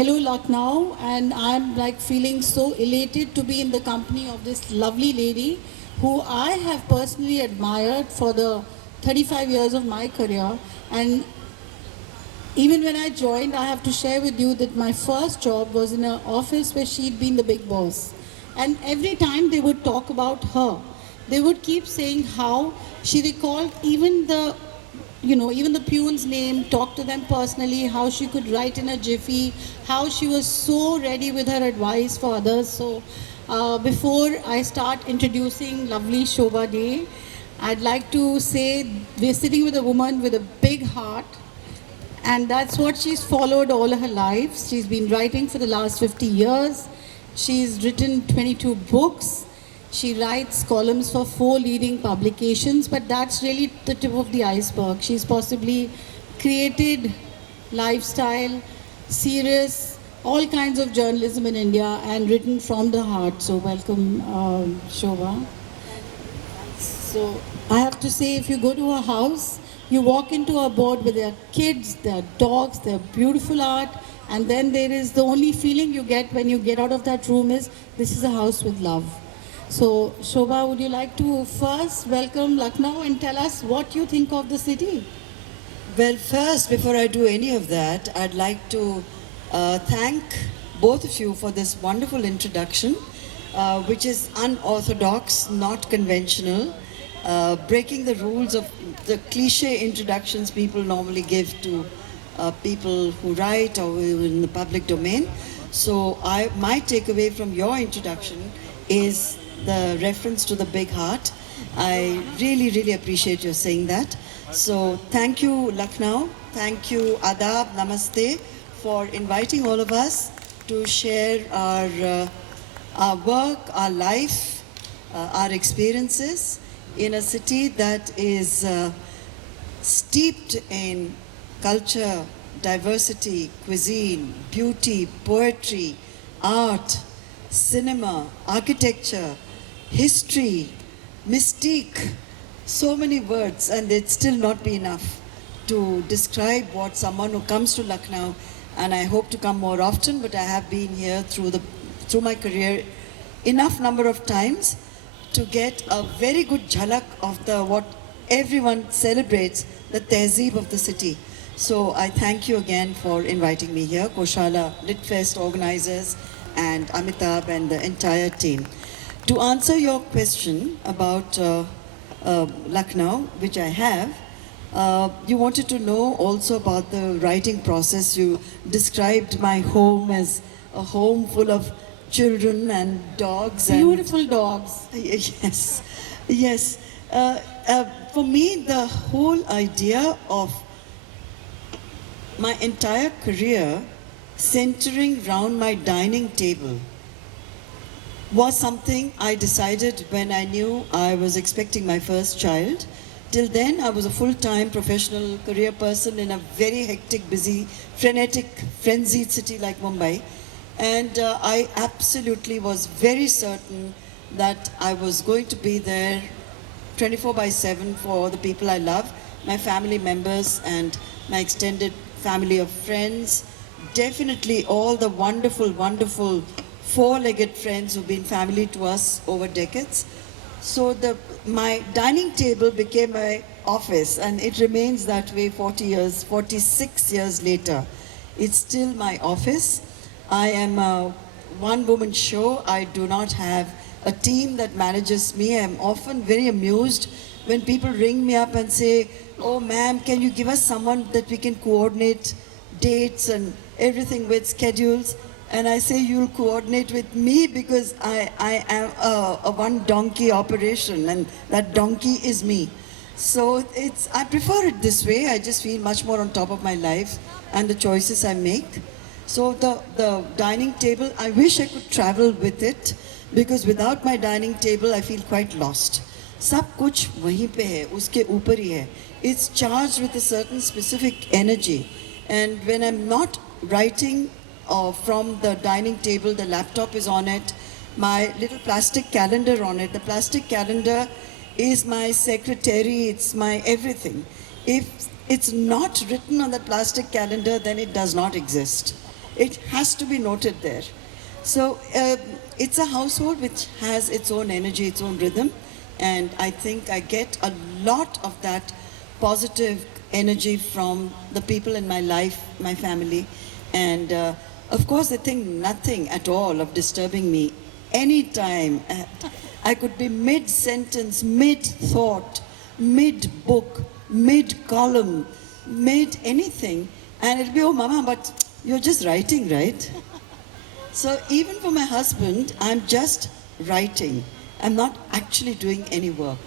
Hello Lucknow, and I'm like feeling so elated to be in the company of this lovely lady who I have personally admired for the 35 years of my career. And even when I joined, I have to share with you that my first job was in an office where she'd been the big boss. And every time they would talk about her, they would keep saying how she recalled even the peon's name, talk to them personally, how she could write in a jiffy, how she was so ready with her advice for others. So before I start introducing lovely Shobha Day, I'd like to say we're sitting with a woman with a big heart, and that's what she's followed all her life. She's been writing for the last 50 years. She's written 22 books. She writes columns for 4 leading publications, but that's really the tip of the iceberg. She's possibly created lifestyle, serious, all kinds of journalism in India and written from the heart. So welcome, Shobha. So I have to say, if you go to her house, you walk into her board with their kids, their dogs, their beautiful art, and then there is the only feeling you get when you get out of that room is, this is a house with love. So Shobha, would you like to first welcome Lucknow and tell us what you think of the city? Well, first, before I do any of that, I'd like to thank both of you for this wonderful introduction, which is unorthodox, not conventional, breaking the rules of the cliche introductions people normally give to people who write or in the public domain. So my takeaway from your introduction is the reference to the big heart. I really, really appreciate your saying that. So thank you, Lucknow. Thank you, Adab, Namaste, for inviting all of us to share our work, our life, our experiences in a city that is steeped in culture, diversity, cuisine, beauty, poetry, art, cinema, architecture, history, mystique, so many words, and it'd still not be enough to describe what someone who comes to Lucknow, and I hope to come more often, but I have been here through my career enough number of times to get a very good jhalak of what everyone celebrates, the tehzeeb of the city. So I thank you again for inviting me here, Koshala Litfest organizers and Amitabh and the entire team. To answer your question about Lucknow, which I have, you wanted to know also about the writing process. You described my home as a home full of children and dogs. Beautiful dogs. Yes, yes. For me, the whole idea of my entire career centering around my dining table was something I decided when I knew I was expecting my first child. Till then, I was a full-time professional career person in a very hectic, busy, frenetic, frenzied city like Mumbai. And I absolutely was very certain that I was going to be there 24/7 for the people I love, my family members and my extended family of friends. Definitely all the wonderful, wonderful four-legged friends who've been family to us over decades. So my dining table became my office, and it remains that way 46 years later. It's still my office. I am a one-woman show. I do not have a team that manages me. I'm often very amused when people ring me up and say, "Oh ma'am, can you give us someone that we can coordinate dates and everything with, schedules?" And I say, "You'll coordinate with me because I am a one donkey operation, and that donkey is me." So I prefer it this way. I just feel much more on top of my life and the choices I make. So the dining table, I wish I could travel with it, because without my dining table, I feel quite lost. सब कुछ वहीं पे है, उसके ऊपर ही है. It's charged with a certain specific energy. And when I'm not writing from the dining table, the laptop is on it, my little plastic calendar on it. The plastic calendar is my secretary, it's my everything. If it's not written on the plastic calendar, then it does not exist. It has to be noted there. So it's a household which has its own energy, its own rhythm, and I think I get a lot of that positive energy from the people in my life, my family, and of course they think nothing at all of disturbing me anytime. I could be mid-sentence, mid-thought, mid-book, mid-column, mid-anything, and it'll be, oh mama, but you're just writing, right? So even for my husband, I'm just writing. I'm not actually doing any work.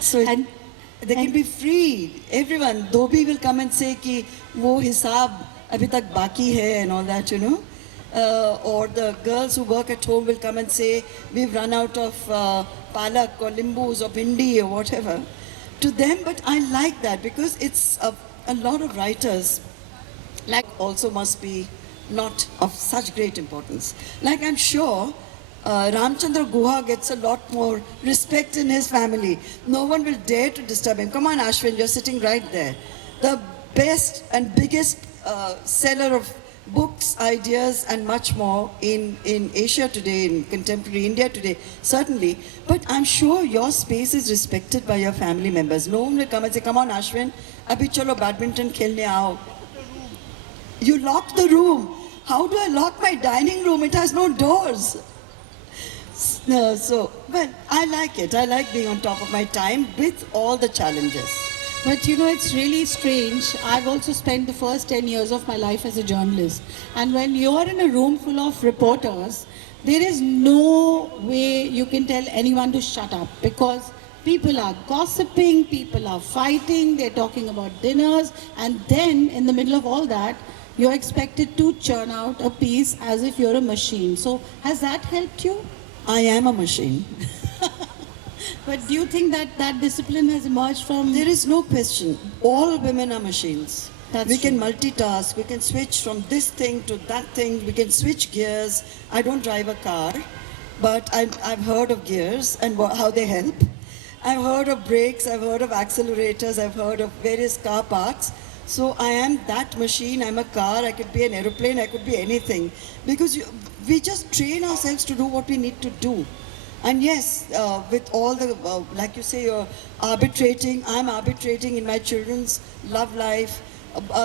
So And- they can and- be free. Everyone, Dhobi will come and say कि वो हिसाब अभी तक बाकी है and all that, you know. Or the girls who work at home will come and say we've run out of palak or limbus or bindi or whatever. To them, but I like that because it's a lot of writers like also must be not of such great importance. Like I'm sure Ramchandra Guha gets a lot more respect in his family. No one will dare to disturb him. Come on, Ashwin, you're sitting right there. The best and biggest seller of books, ideas, and much more in Asia today, in contemporary India today, certainly. But I'm sure your space is respected by your family members. No one will come and say, come on, Ashwin, abhi chalo badminton khelne aao. You lock the room. How do I lock my dining room? It has no doors. No, so, but I like it. I like being on top of my time with all the challenges. But you know, it's really strange. I've also spent the first 10 years of my life as a journalist. And when you're in a room full of reporters, there is no way you can tell anyone to shut up because people are gossiping, people are fighting, they're talking about dinners, and then in the middle of all that, you're expected to churn out a piece as if you're a machine. So, has that helped you? I am a machine. But do you think that that discipline has emerged from? There is no question. All women are machines. That's We can true. multitask. We can switch from this thing to that thing. We can switch gears. I don't drive a car, but I've heard of gears and how they help. I've heard of brakes. I've heard of accelerators. I've heard of various car parts. So I am that machine. I'm a car. I could be an aeroplane. I could be anything. Because we just train ourselves to do what we need to do. And yes, with all the, like you say, you're arbitrating. I'm arbitrating in my children's love life.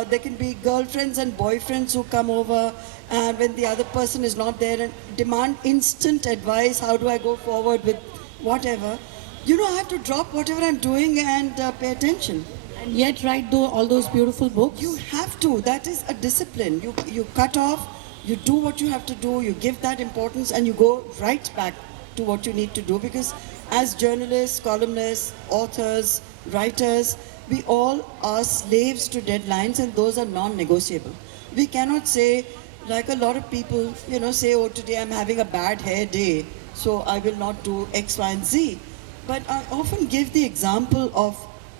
There can be girlfriends and boyfriends who come over, and when the other person is not there and demand instant advice, how do I go forward with whatever? You know, I have to drop whatever I'm doing and pay attention. And yet write all those beautiful books? You have to. That is a discipline. You cut off, you do what you have to do, you give that importance, and you go right back to what you need to do. Because as journalists, columnists, authors, writers, we all are slaves to deadlines, and those are non-negotiable. We cannot say, like a lot of people, you know, say, oh, today I'm having a bad hair day, so I will not do X, Y, and Z. But I often give the example of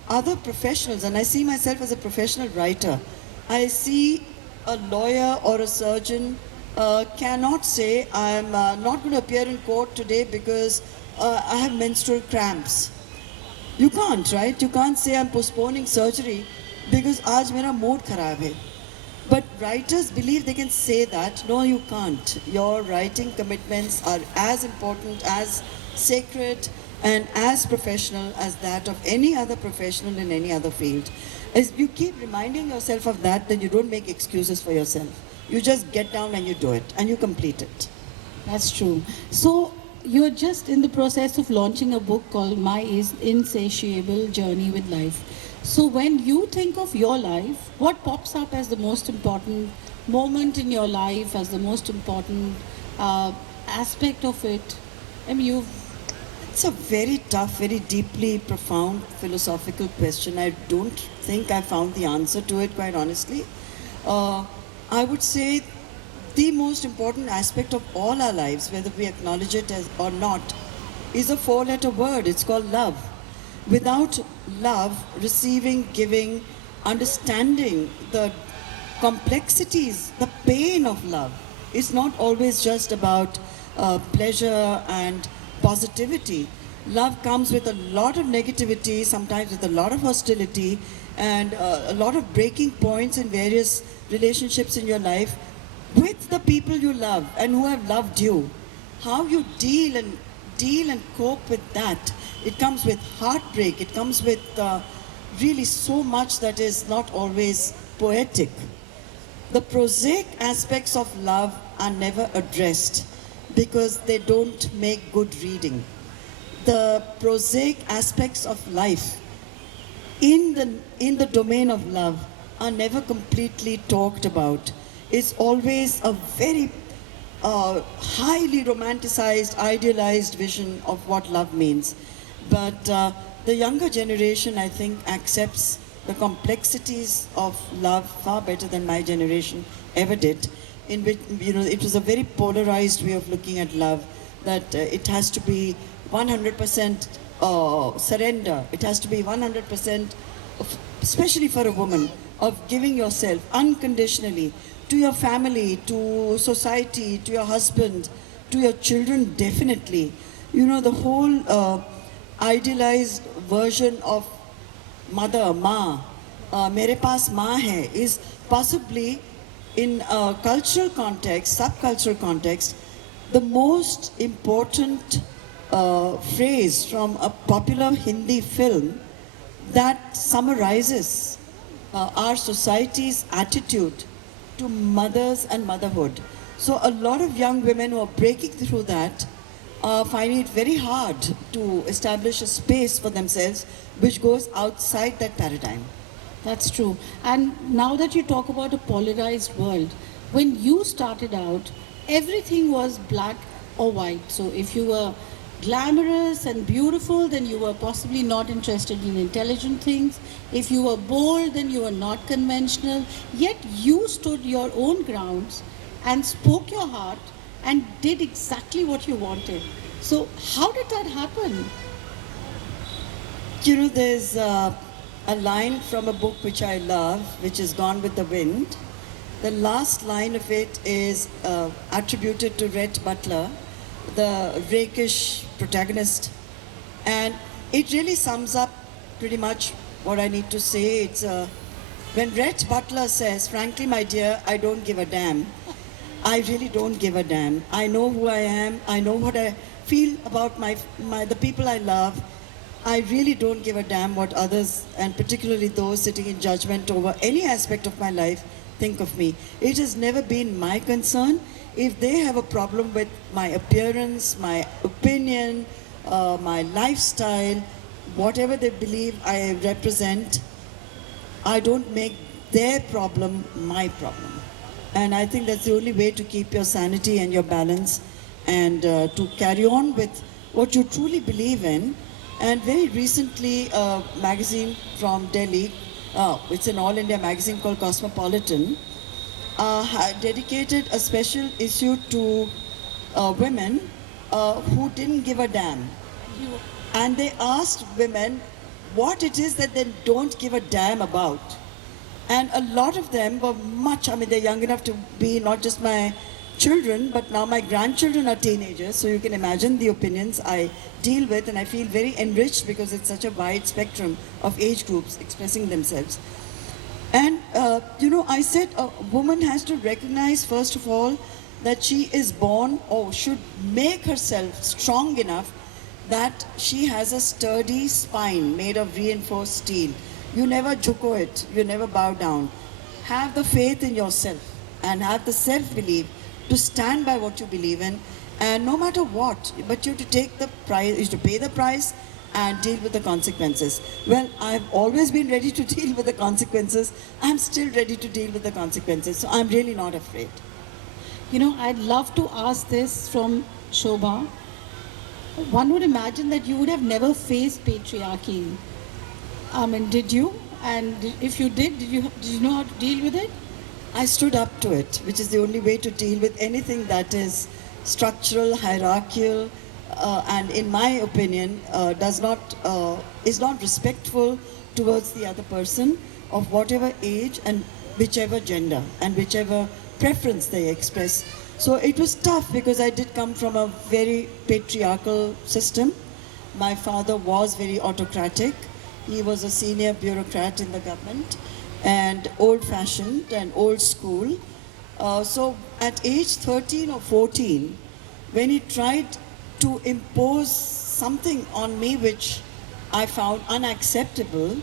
other professionals, and I see myself as a professional writer. I see a lawyer or a surgeon cannot say, I'm not going to appear in court today because I have menstrual cramps. You can't, right? You can't say I'm postponing surgery because aaj mera mood kharab hai. But writers believe they can say that. No, you can't. Your writing commitments are as important, as sacred, and as professional as that of any other professional in any other field. As you keep reminding yourself of that, then you don't make excuses for yourself. You just get down and you do it, and you complete it. That's true. So you're just in the process of launching a book called My Insatiable Journey with Life. So when you think of your life, what pops up as the most important moment in your life, as the most important aspect of it? I mean, It's a very tough, very deeply profound philosophical question. I don't think I found the answer to it, quite honestly. I would say the most important aspect of all our lives, whether we acknowledge it as or not, is a four-letter word. It's called love. Without love, receiving, giving, understanding the complexities, the pain of love, it's not always just about pleasure and positivity. Love comes with a lot of negativity, sometimes with a lot of hostility, and a lot of breaking points in various relationships in your life. with the people you love and who have loved you. How you deal and cope with that. It comes with heartbreak. It comes with really so much that is not always poetic. The prosaic aspects of love are never addressed because they don't make good reading. The prosaic aspects of life in the domain of love are never completely talked about. It's always a very highly romanticized, idealized vision of what love means. But the younger generation, I think, accepts the complexities of love far better than my generation ever did. In which, it was a very polarized way of looking at love, that it has to be 100% surrender. It has to be 100%, especially for a woman, of giving yourself unconditionally to your family, to society, to your husband, to your children, definitely. The whole idealized version of mother, ma, mere paas ma hai, is possibly in a cultural context, subcultural context, the most important phrase from a popular Hindi film that summarizes our society's attitude to mothers and motherhood. So a lot of young women who are breaking through that are finding it very hard to establish a space for themselves which goes outside that paradigm. That's true. And now that you talk about a polarized world, when you started out, everything was black or white. So if you were glamorous and beautiful, then you were possibly not interested in intelligent things. If you were bold, then you were not conventional. Yet you stood your own grounds and spoke your heart and did exactly what you wanted. So how did that happen? There's a line from a book which I love, which is Gone with the Wind. The last line of it is attributed to Rhett Butler, the rakish protagonist. And it really sums up pretty much what I need to say. It's when Rhett Butler says, "Frankly, my dear, I don't give a damn. I really don't give a damn. I know who I am. I know what I feel about the people I love. I really don't give a damn what others, and particularly those sitting in judgment over any aspect of my life, think of me. It has never been my concern. If they have a problem with my appearance, my opinion, my lifestyle, whatever they believe I represent, I don't make their problem my problem." And I think that's the only way to keep your sanity and your balance, and to carry on with what you truly believe in. And very recently, a magazine from Delhi, it's an all India magazine called Cosmopolitan, had dedicated a special issue to women who didn't give a damn. And they asked women what it is that they don't give a damn about. And a lot of them were they're young enough to be not just my children, but now my grandchildren are teenagers. So you can imagine the opinions I deal with, and I feel very enriched because it's such a wide spectrum of age groups expressing themselves. And, I said a woman has to recognize, first of all, that she is born or should make herself strong enough that she has a sturdy spine made of reinforced steel. You never jhuko it, you never bow down. Have the faith in yourself and have the self-belief to stand by what you believe in, and no matter what, but you have to take the price, you have to pay the price and deal with the consequences. Well, I've always been ready to deal with the consequences. I'm still ready to deal with the consequences, so I'm really not afraid. I'd love to ask this from Shobha. One would imagine that you would have never faced patriarchy. Did you? And if you did you know how to deal with it? I stood up to it, which is the only way to deal with anything that is structural, hierarchical, and in my opinion, is not respectful towards the other person of whatever age and whichever gender and whichever preference they express. So it was tough because I did come from a very patriarchal system. My father was very autocratic. He was a senior bureaucrat in the government and old-fashioned and old school. So at age 13 or 14, when he tried to impose something on me which I found unacceptable,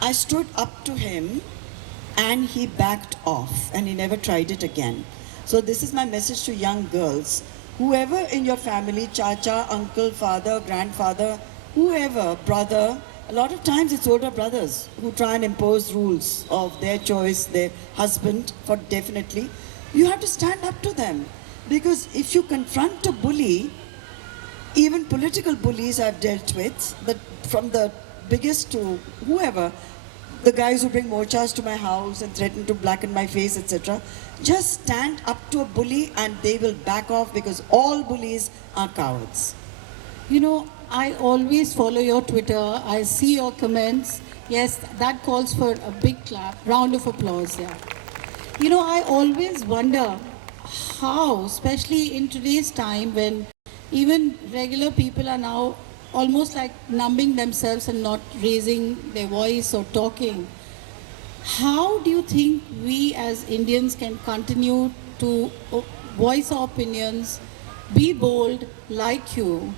I stood up to him and he backed off and he never tried it again. So this is my message to young girls. Whoever in your family, chacha, uncle, father, grandfather, whoever, brother, a lot of times it's older brothers who try and impose rules of their choice, their husband, for definitely. You have to stand up to them. Because if you confront a bully, even political bullies I've dealt with, from the biggest to whoever, the guys who bring mochas to my house and threaten to blacken my face, etc. Just stand up to a bully and they will back off because all bullies are cowards. You know, I always follow your Twitter. I see your comments. Yes, that calls for a big clap, round of applause. Yeah. You know, I always wonder how, especially in today's time when even regular people are now almost like numbing themselves and not raising their voice or talking. How do you think we as Indians can continue to voice our opinions, be bold like you?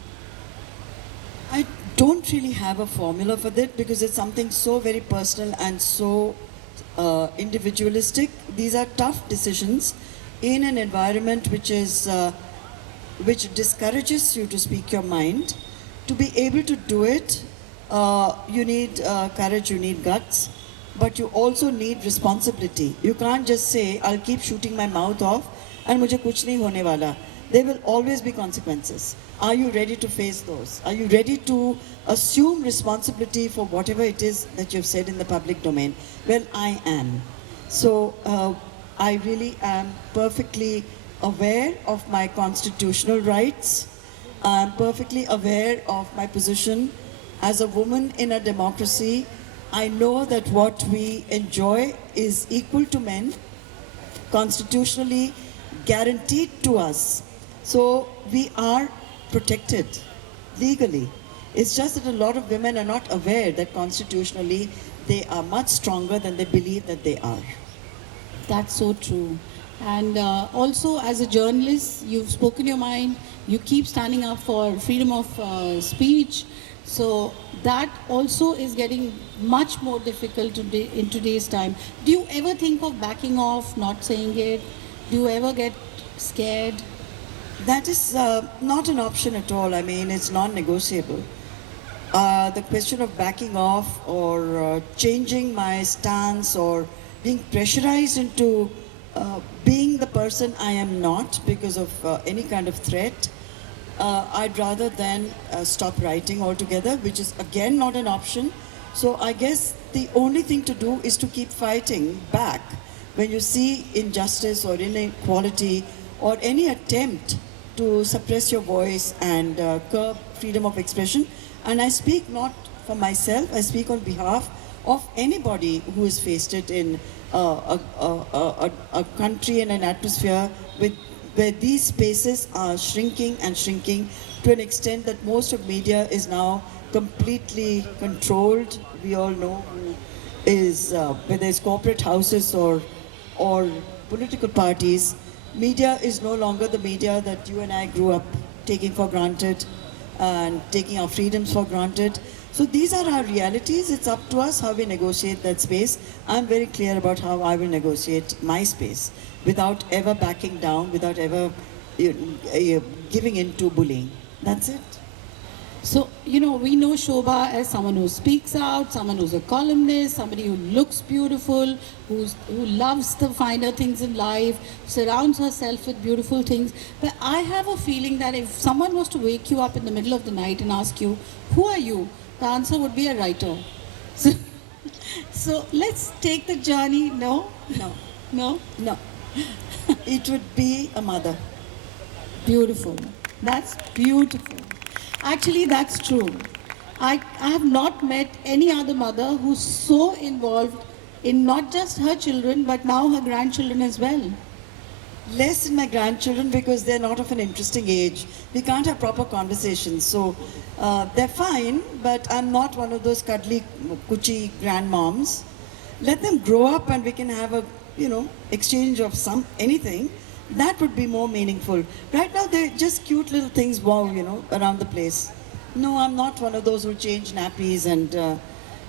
I don't really have a formula for that because it's something so very personal and so individualistic. These are tough decisions in an environment which discourages you to speak your mind. To be able to do it, you need courage, you need guts, but you also need responsibility. You can't just say, I'll keep shooting my mouth off and mujhe kuch nahi hone wala. There will always be consequences. Are you ready to face those? Are you ready to assume responsibility for whatever it is that you've said in the public domain? Well, I am. So I really am perfectly aware of my constitutional rights. I'm perfectly aware of my position as a woman in a democracy. I know that what we enjoy is equal to men, constitutionally guaranteed to us. So we are protected legally. It's just that a lot of women are not aware that constitutionally they are much stronger than they believe that they are. That's so true. And also, as a journalist, you've spoken your mind. You keep standing up for freedom of speech. So that also is getting much more difficult today, in today's time. Do you ever think of backing off, not saying it? Do you ever get scared? That is not an option at all. I mean, it's non-negotiable. The question of backing off or changing my stance or being pressurized into being the person I am not because of any kind of threat, I'd rather than stop writing altogether, which is again not an option. So I guess the only thing to do is to keep fighting back when you see injustice or inequality or any attempt to suppress your voice and curb freedom of expression. And I speak not for myself, I speak on behalf of anybody who has faced it in a country and an atmosphere where these spaces are shrinking and shrinking to an extent that most of media is now completely controlled. We all know who is, whether it's corporate houses or political parties, media is no longer the media that you and I grew up taking for granted and taking our freedoms for granted. So these are our realities. It's up to us how we negotiate that space. I'm very clear about how I will negotiate my space without ever backing down, without ever giving in to bullying. That's it. So, you know, we know Shobha as someone who speaks out, someone who's a columnist, somebody who looks beautiful, who loves the finer things in life, surrounds herself with beautiful things. But I have a feeling that if someone was to wake you up in the middle of the night and ask you, who are you? The answer would be a writer. So let's take the journey. No? No. No? No. It would be a mother. Beautiful. That's beautiful. Actually, that's true. I have not met any other mother who's so involved in not just her children, but now her grandchildren as well. Less in my grandchildren because they're not of an interesting age. We can't have proper conversations. So they're fine, but I'm not one of those cuddly, kuchi grandmoms. Let them grow up and we can have a exchange of anything, that would be more meaningful. Right now, they're just cute little things, wow, around the place. No, I'm not one of those who change nappies and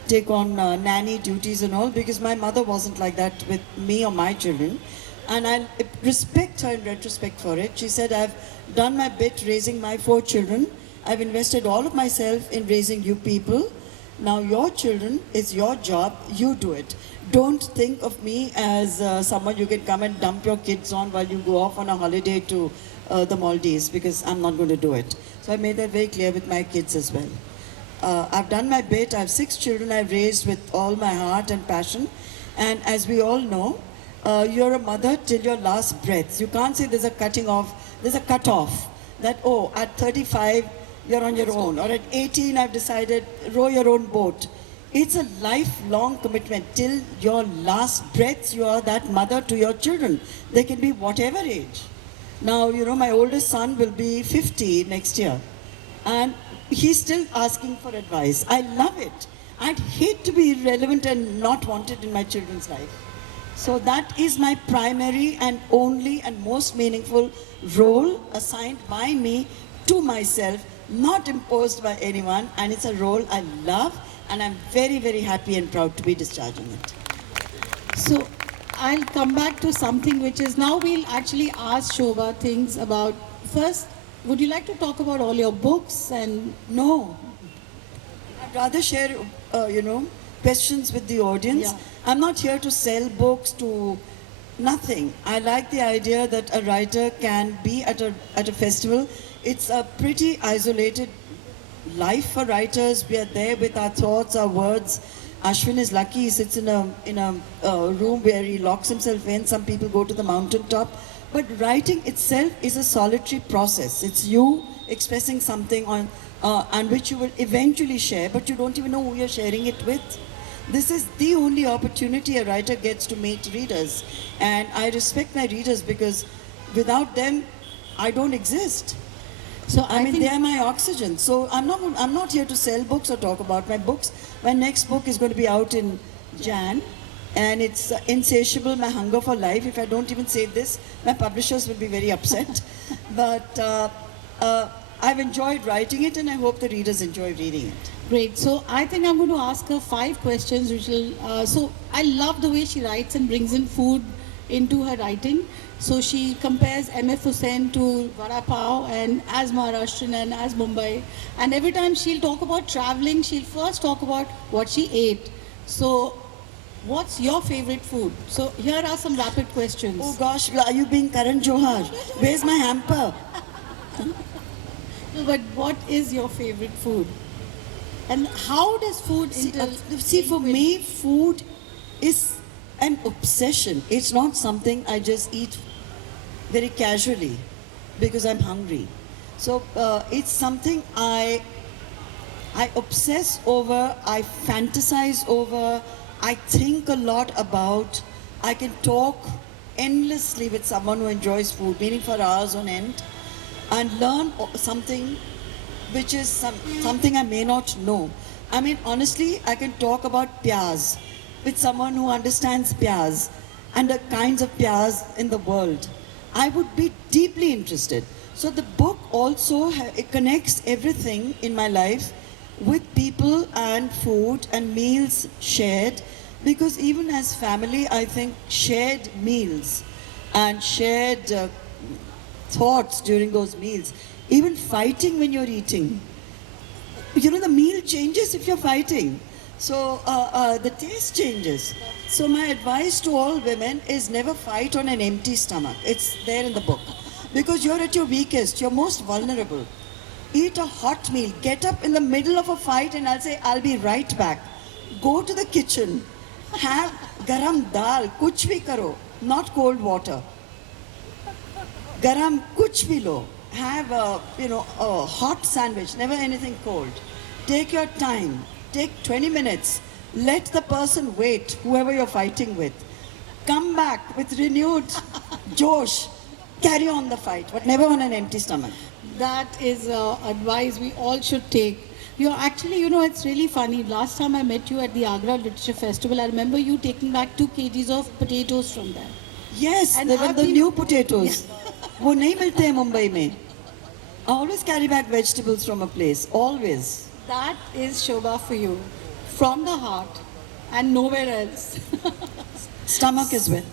take on nanny duties and all, because my mother wasn't like that with me or my children. And I respect her in retrospect for it. She said, I've done my bit raising my 4 children. I've invested all of myself in raising you people. Now your children is your job, you do it. Don't think of me as someone you can come and dump your kids on while you go off on a holiday to the Maldives, because I'm not going to do it. So I made that very clear with my kids as well. I've done my bit. I have 6 children I've raised with all my heart and passion. And as we all know, you're a mother till your last breath. You can't say there's a cutting off, there's a cut off. That, oh, at 35, you're on your own. Or at 18, I've decided, row your own boat. It's a lifelong commitment. Till your last breath, you are that mother to your children. They can be whatever age. Now, my oldest son will be 50 next year. And he's still asking for advice. I love it. I'd hate to be irrelevant and not wanted in my children's life. So that is my primary and only and most meaningful role assigned by me to myself, not imposed by anyone. And it's a role I love, and I'm very, very happy and proud to be discharging it. So I'll come back to something which is, now we'll actually ask Shobha things about, first, would you like to talk about all your books? And No, I'd rather share, questions with the audience. Yeah. I'm not here to sell books, to nothing. I like the idea that a writer can be at a festival. It's a pretty isolated life for writers. We are there with our thoughts, our words. Ashwin is lucky. He sits in a room where he locks himself in. Some people go to the mountaintop. But writing itself is a solitary process. It's you expressing something on which you will eventually share, but you don't even know who you're sharing it with. This is the only opportunity a writer gets to meet readers. And I respect my readers, because without them, I don't exist. so I mean, think, they are my oxygen. So I'm not here to sell books or talk about my books. My next book is going to be out in Jan. And it's Insatiable, My Hunger for Life. If I don't even say this, my publishers will be very upset. But I've enjoyed writing it, and I hope the readers enjoy reading it. great. So I think I'm going to ask her 5 questions, which will, so I love the way she writes and brings in food into her writing. So she compares M.F. Hussain to Vada Pav, and as Maharashtrian and as Mumbai. And every time she'll talk about traveling, she'll first talk about what she ate. So what's your favorite food? So here are some rapid questions. Oh gosh, are you being Karan Johar? Where's my hamper? No, but what is your favorite food? And how does food See, for me, food is an obsession. It's not something I just eat very casually because I'm hungry. So it's something I obsess over, I fantasize over, I think a lot about. I can talk endlessly with someone who enjoys food, meaning for hours on end, and learn something which is something I may not know. I mean, honestly, I can talk about pyaz with someone who understands pyaz and the kinds of pyaz in the world. I would be deeply interested. So the book also it connects everything in my life with people and food and meals shared, because even as family, I think shared meals and shared thoughts during those meals, even fighting when you're eating. The meal changes if you're fighting. So the taste changes. So my advice to all women is never fight on an empty stomach. It's there in the book. Because you're at your weakest, you're most vulnerable. Eat a hot meal, get up in the middle of a fight and I'll say, I'll be right back. Go to the kitchen, have garam dal, kuch bhi karo, not cold water. Garam kuch bhi lo. Have a hot sandwich, never anything cold. Take your time, take 20 minutes. Let the person wait, whoever you're fighting with. Come back with renewed josh. Carry on the fight, but never on an empty stomach. That is advice we all should take. You're actually, you know, it's really funny. Last time I met you at the Agra Literature Festival, I remember you taking back 2 kgs of potatoes from there. Yes, And they were I've the been- new potatoes. वो नहीं मिलते हैं मुंबई में. I always carry back vegetables from a place. Always. That is Shobha for you, from the heart, and nowhere else Stomach as well.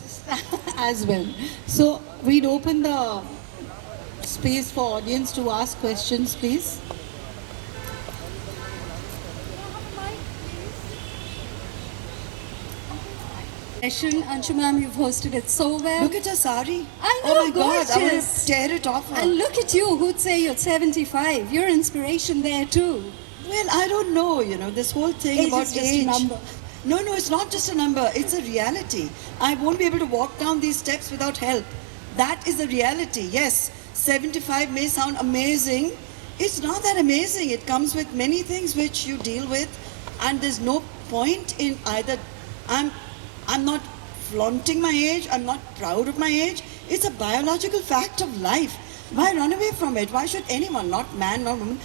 as well. So we'd open the space for audience to ask questions, please. Session, Anshu ma'am, you've hosted it so well. Look at her sari. I Oh know, my God, I want to gorgeous. tear it off her. And look at you, who'd say you're 75? You're inspiration there too. Well, I don't know, you know, this whole thing Age about is just a age. number. No, it's not just a number, it's a reality. I won't be able to walk down these steps without help. That is the reality. Yes, 75 may sound amazing. It's not that amazing. It comes with many things which you deal with, and there's no point in either. I'm not flaunting my age, I'm not proud of my age. It's a biological fact of life. Why run away from it? Why should anyone, not man, not woman,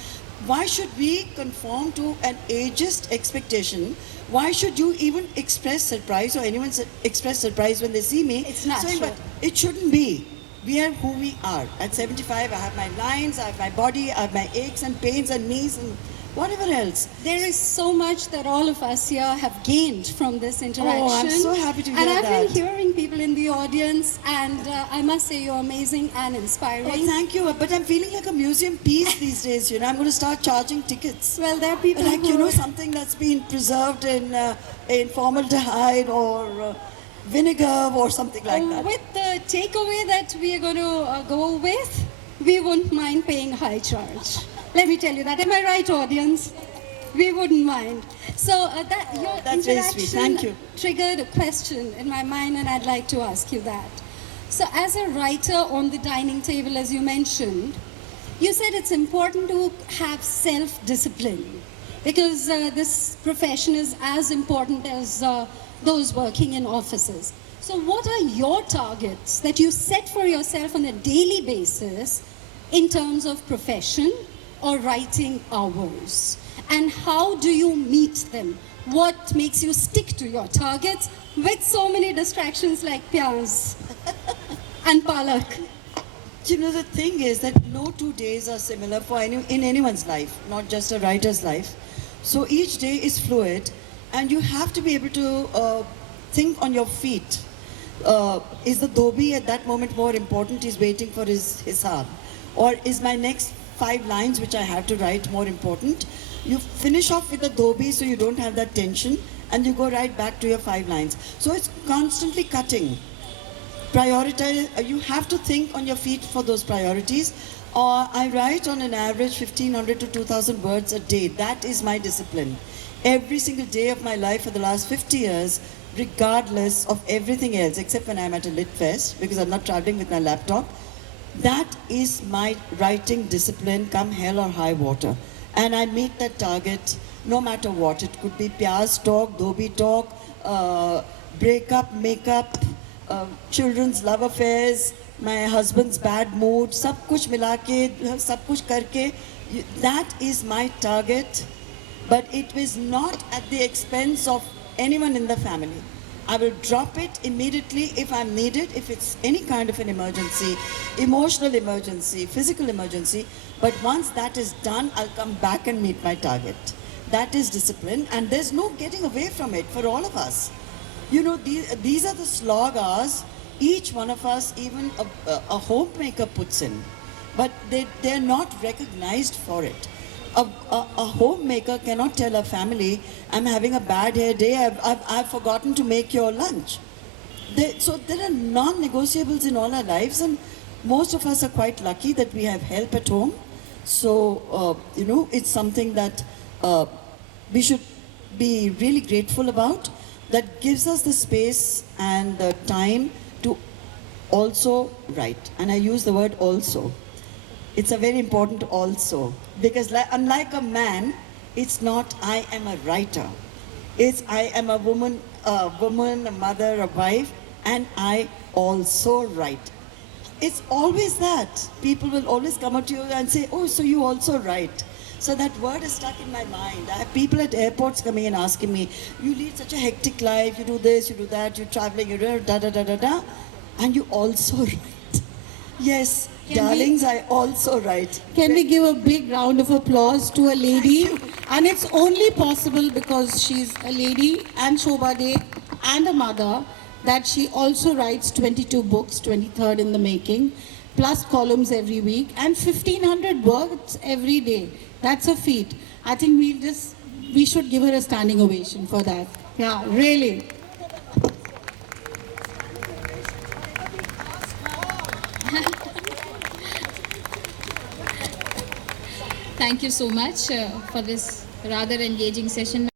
why should we conform to an ageist expectation? Why should you even express surprise or anyone express surprise when they see me? It's natural. Saying, but it shouldn't be. We are who we are. At 75, I have my lines, I have my body, I have my aches and pains and knees and whatever else. There is so much that all of us here have gained from this interaction. Oh, I'm so happy to hear And I've that. been hearing people in the audience, and I must say you're amazing and inspiring. Oh, thank you. But I'm feeling like a museum piece these days. You know, I'm going to start charging tickets. Well, there are people Like, who you know, something that's been preserved in formaldehyde or vinegar or something like that. With the takeaway that we are going to go with, we wouldn't mind paying high charge. Let me tell you that. Am I right, audience? We wouldn't mind. So that your That's very interaction sweet. Thank you. triggered a question in my mind, and I'd like to ask you that. So, as a writer on the dining table, as you mentioned, you said it's important to have self-discipline because this profession is as important as those working in offices. So, what are your targets that you set for yourself on a daily basis in terms of profession or writing hours? And how do you meet them? What makes you stick to your targets with so many distractions like Pyaz and Palak? You know, the thing is that no 2 days are similar for in anyone's life, not just a writer's life. So each day is fluid, and you have to be able to think on your feet. Is the dhobi at that moment more important? He's waiting for his hisab. Or is my next 5 lines, which I have to write, more important? You finish off with the dhobi so you don't have that tension, and you go right back to your 5 lines. So it's constantly cutting. Prioritize, you have to think on your feet for those priorities. I write on an average 1500 to 2000 words a day. That is my discipline. Every single day of my life for the last 50 years, regardless of everything else, except when I'm at a lit fest, because I'm not traveling with my laptop, that is my writing discipline, come hell or high water. And I meet that target no matter what. It could be Pyaz talk, dhobi talk, breakup, makeup, children's love affairs, my husband's bad mood, sab kuch mila ke, sab kuch karke. That is my target, but it is not at the expense of anyone in the family. I will drop it immediately if I'm needed, if it's any kind of an emergency, emotional emergency, physical emergency. But once that is done, I'll come back and meet my target. That is discipline, and there's no getting away from it for all of us. You know, these are the slog hours each one of us, even a homemaker puts in. But they're not recognized for it. A homemaker cannot tell a family, I'm having a bad hair day, I've forgotten to make your lunch. So there are non-negotiables in all our lives, and most of us are quite lucky that we have help at home. So, you know, it's something that we should be really grateful about, that gives us the space and the time to also write. And I use the word also. It's a very important also, because unlike a man, it's not I am a writer. It's I am a woman, a mother, a wife, and I also write. It's always that. People will always come up to you and say, oh, so you also write. So that word is stuck in my mind. I have people at airports coming and asking me, you lead such a hectic life, you do this, you do that, you're traveling, you do da da da da da. And you also write. Yes, Can darlings, I also write. Can we give a big round of applause to a lady? And it's only possible because she's a lady and Shobha De and a mother that she also writes 22 books, 23rd in the making, plus columns every week and 1500 words every day. That's a feat. I think we should give her a standing ovation for that. Yeah, really. Thank you so much for this rather engaging session.